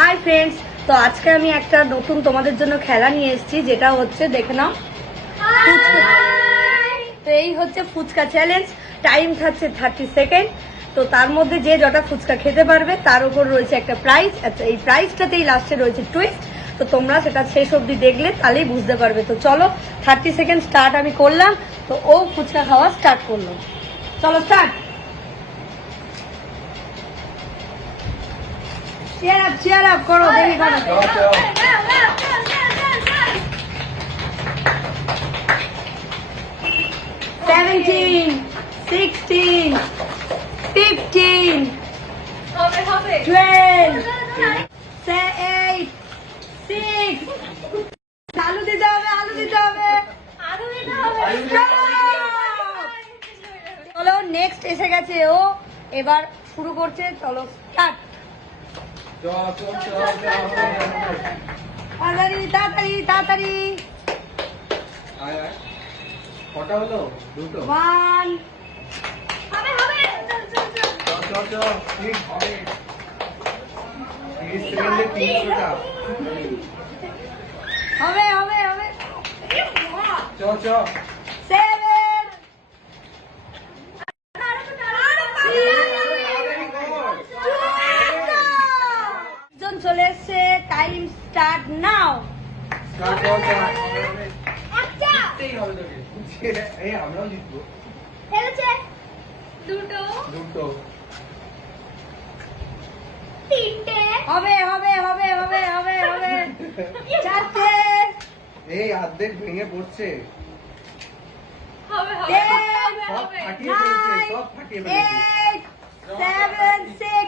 Hi friends, তো আজকে আমি একটা নতুন তোমাদের জন্য খেলা নিয়ে এসেছি, যেটা হচ্ছে দেখে নাও ফুচকা। তো এই হচ্ছে ফুচকা চ্যালেঞ্জ। টাইম থাকছে 30 সেকেন্ড। তো তার মধ্যে যে যটা ফুচকা খেতে পারবে তার উপর রয়েছে একটা প্রাইজ। আচ্ছা, এই প্রাইজটাতেই লাস্টে রয়েছে টুইস্ট। তো তোমরা সেটা শেষ অবধি দেখলে তাহলেই বুঝতে পারবে। তো চলো 30 সেকেন্ড স্টার্ট আমি করলাম। তো ও ফুচকা খাওয়া স্টার্ট করলো। চলো স্টার্ট। চেয়ার আপ করো, দেখি করো। 17, 16, 15, 12, 8, 6। আলু দিতে হবে, আলু দিতে হবে। চলো নেক্সট এসে গেছে ও, এবার শুরু করছে। চলো স্টার্ট। তাড়াতাড়ি তাড়াতাড়ি তাড়াতাড়ি। কটা হলো? দুটো। 1 হবে হবে হবে। 7 জন চলে এসছে। Time start now. আমরাও জিতবো। দুটো। হবে হবে হবে হবে হবে হবে। 4টে। এই অর্ধেক ভেঙে পড়ছে। 10, সব ফাটিয়ে ফেলছে, সব ফাটিয়ে ফেলছে। 8, 7, 6,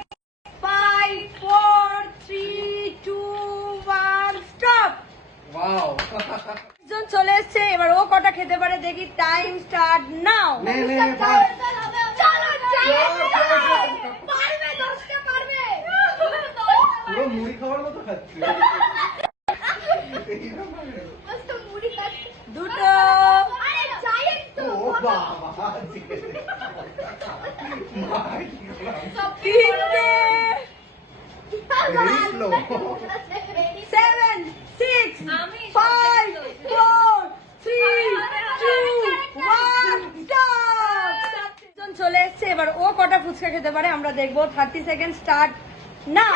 5, 4, 3, 2, 1 স্টপ। ওয়াও। জন চলে এসছে, এবার ও কটা খেতে পারে দেখি। Time start now. নে নে ফাস্ট। পুরো মুড়ি খাওয়ার মতো খাচ্ছে। দুটো। ও বাবা। 3টে। Very slow. 7, 6, 5, 4, 3, 2, 1 স্টপ। জন চলে এসছে, এবার ও কটা ফুচকা খেতে পারে আমরা দেখবো। 30 সেকেন্ড স্টার্ট নাও।